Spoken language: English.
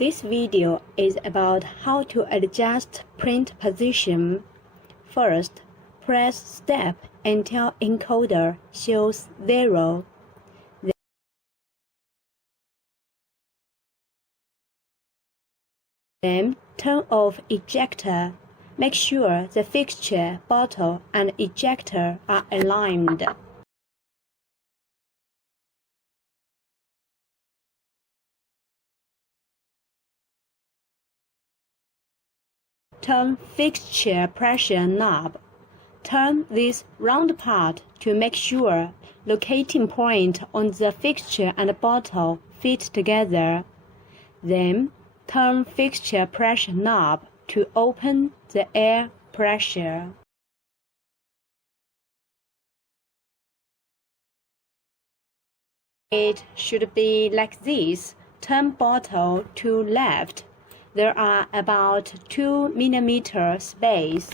This video is about how to adjust print position. First, press step until encoder shows 0. Then turn off ejector. Make sure the fixture, bottle, and ejector are aligned. Turn fixture pressure knob. Turn this round part to make sure locating point on the fixture and bottle fit together. Then, turn fixture pressure knob to open the air pressure. It should be like this. Turn bottle to left. There are about 2 mm space.